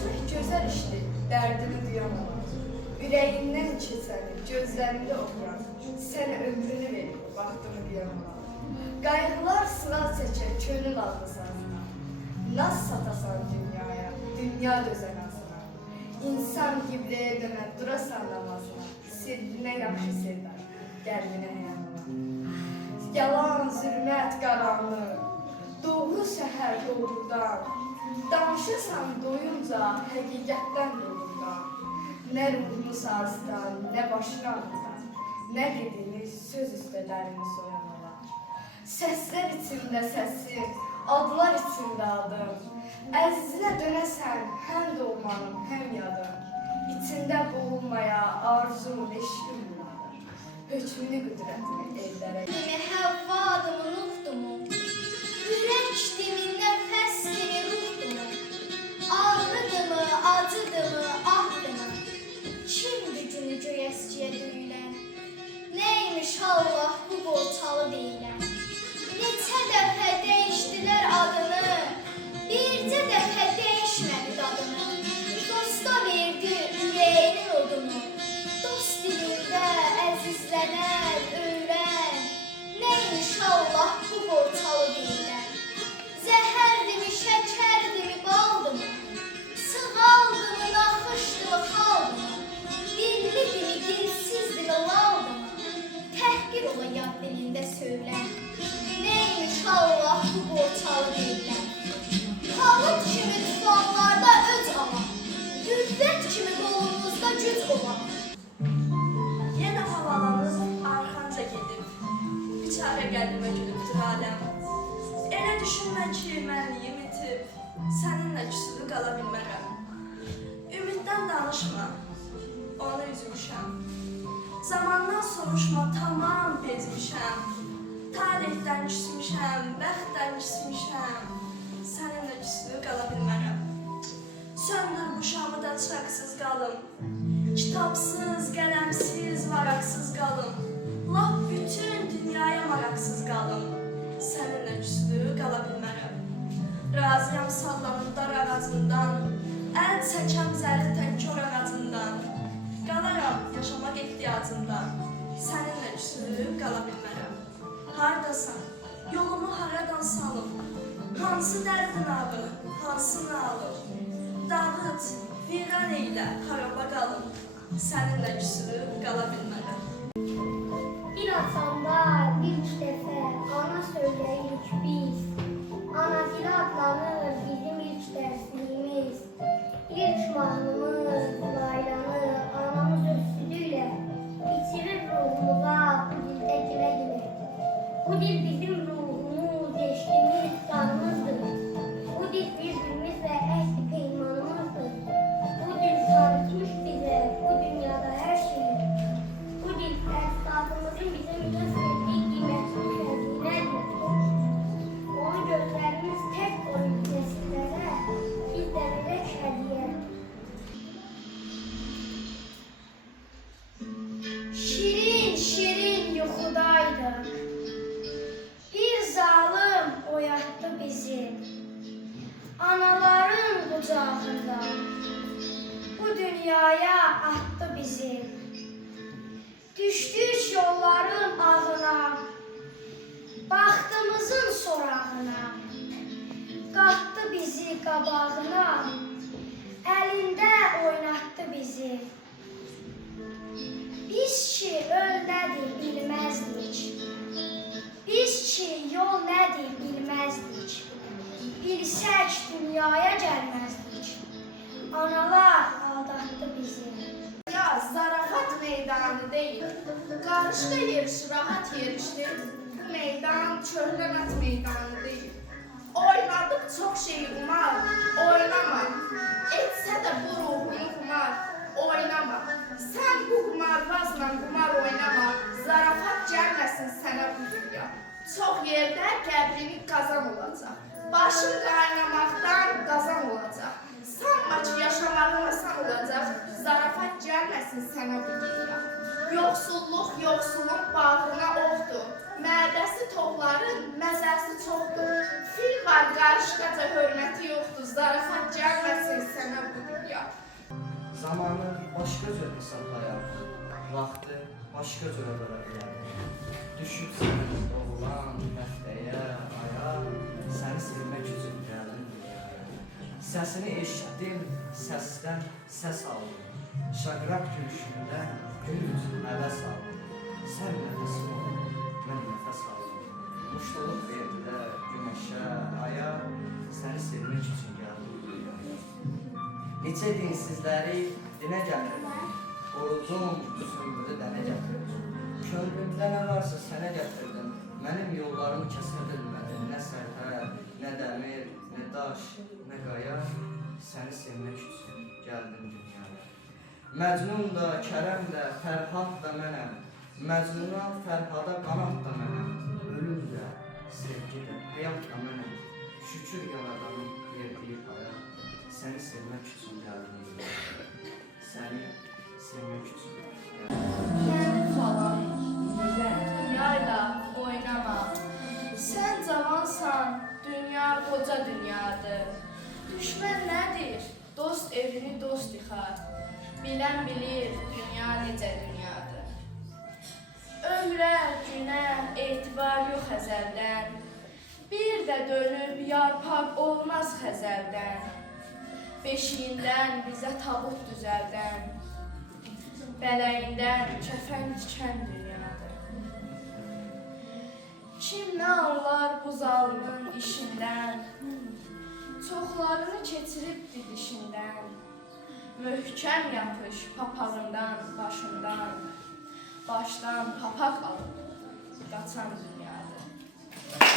Sevişmək gözəl işdir, dərdini duyan olan. Ürəyindən keçəni, gözlərində oxuyan, sənə ömrünü verir, vaxtını duyan olan. Qayğılar sınav çəkər, könül aldı sazına. Naz satasan dünyaya, dünya dözən azına. İnsan qibləyə dönən, durasan namazına. Sevginə yaxşı sevdar, qəlbinə həyanına. Yalan, zülmət, qaranlıq, doğru səhər doğrudan. Danışırsan doyunca, həqiqətdən doğrudan. Nə ruhunu sarsıdan, nə başını ağrıdan, nə dediyiniz söz üstələrini soyan olan. Səslər içində səsim, adlar içində adım. Əzizinə dönəsən, həm doğmanım, həm yadım. İçində boğulmaya arzum, eşqim bulanır. Hökmünü, qüdrətini ellərə. Həvva adımı nuxdumu, ürək dimində fəslini ruxdumu, ağrıdımı, acıdımı, ahdımı, kimdir günü göyəsciyə döyülən, neymiş Allah bu borçalı deyilən. Neçə dəfə dəyişdilər adını, bircə dəfə dəyişmədi qadını. Dosta verdi ürəyinin odunu, dost dilində əzizlənən, öyrən, neymiş Allah bu borçalı deyilən. Zəhərdimi, şəkərdimi, baldımı, sığaldımı, naxışdımı, xaldımı, dillidimi, dilsizdimi, laldımı, təhqir olan yad dilində söylən, neymiş Allah bu borçalı deyilən. Palıd kimi tufanlarda öz alan, qüvvət kimi qolunuzda güc olan. Yenə havalanız arxanca gedib, biçarə qəlbimə gülübdür aləm. Elə düşünmə ki, mənliyim itib, səninlə küsülü qala bilmərəm. Ümiddən danışma, onu üzmüşəm. Zamandan soruşma, tamam bezmişəm. Talihdən küsmüşəm, bəxtdən küsmüşəm. Səninlə küsülü qala bilmərəm. Söndür bu şamı da çıraqsız qalım. Kitabsız, qələmsiz, varaqsız qalım. Lap bütün dünyaya maraqsız qalım. Səninlə küslü qala bilmərəm. Razıyam sallanım dar ağacından, əl çəkəm zəli tək kör ağacından. Qalaram yaşamaq ehtiyacından, səninlə küslü qala bilmərəm. Hardasan, yolumu haradan salım, hansı dərdin ağı, hansı nalım. Dağıt, viran eylə, haraba qalım, səninlə küslü qala bilmərəm. Bir atanda ilk dəfə ana söyləyirik biz, ana dili adlanır bizim ilk dərsliyimiz. İlk mahnımız, laylanı anamız öz südüylə içirir ruhumuza bu dildə gilə-gilə. Bu dil bizim ruhumuz, eşqimiz, qanımızdır. Bu dil bir-birimiz və əhd-i peymanımızdır. Bu dil tanıtmış bizə bu dünyada hər şeyi. Bu dil əcdadımızın bizə miras etdiyi qiymətli xəzinədir. Onun gözlərimiz tək qoyub nəsillərə, biz də verək hədiyyə. Şirin, şirin yuxudaydıq. Bir zalım oyatdı bizi. Anaların qucağında bu dünyaya atdı bizi. Düşdük yolların ağına, baxtımızın sorağına. Qatdı bizi qabağına, əlində oynatdı bizi. Biz ki öl nədir bilməzdik, biz ki yol nədir bilməzdik. Bilsək dünyaya gəlməzdik, analar aldatdı bizi. Ya zarafat meydanı değil, karışka yarışı, rahat yarıştır. Bu meydan çöhlenat meydanı değil. Oynadık çok şeyi umar, oynama. Etse de bu ruhunu kumar, oynama. Sen bu kumarbazla kumar oynama, zarafat gelmesin sana bu dünya. Çok yerde qəbrini kazan olacak, başın qaynamaktan kazan olacak. Sanma ki yaşamağın asan olacak, zarafat gəlməsin sənə bu dünya. Yoxsulluq yoxsulun bağrına oxdur, mədəsi toxların məzəsi çoxdur. Fil var qarışqaca hörməti yoxdur, zarafat gəlməsin sənə bu dünya. Zamanı başqa cür hesablayaq, vaxtı başqa cürə bölə bilərik. Düşüb sənin doğulan həftəyə, aya, səni sevmək üçün gəldim dünyaya. Səsini eşitdim, səsdən səs aldım. Şaqraq gülüşündə gül üçün həvəs aldım. Sən nəfəsim ol, mən nəfəs aldım. Muştuluq verdilər günəşə, aya, səni sevmək üçün gəldim dünyaya. Neçə dinsizləri dinə gətirdim, qorudum, sümbülü dənə gətirdim. Könlümdə nə varsa sənə gətirdim, mənim yollarımı kəsə bilmədim. Nə sərhəd, nə dəmir, nə daş, nə qaya, səni sevmək üçün gəldim dünyaya. Məcnun da, Kərəm də, Fərhad da mənəm, Məcnuna, Fərhada qanat da mənəm, ölüm də, sevgi də, həyat da mənəm, şükür yaradanın verdiyi həyat, səni sevmək üçün gəldim dünyaya. Səni sevmək üçün gəldim. Gəl falan, dünyayla oynama. Sən cavansan, dünya qoca dünyadır. Düşmən nədir? Dost evini dost yıxar. Bilən bilir, dünya necə dünyadır. Ömrə, günə etibar yox əzəldən. Bir də dönüb yarpaq olmaz xəzəldən. Beşiyindən bizə tabut düzəldən. Bələyindən kəfən tikən dünyadır. Kim nə anlar bu zalımın işindən, çoxlarını keçirib didişindən. Möhkəm yapış papağından, başından, başdan papaq alıb qaçan dünyadır.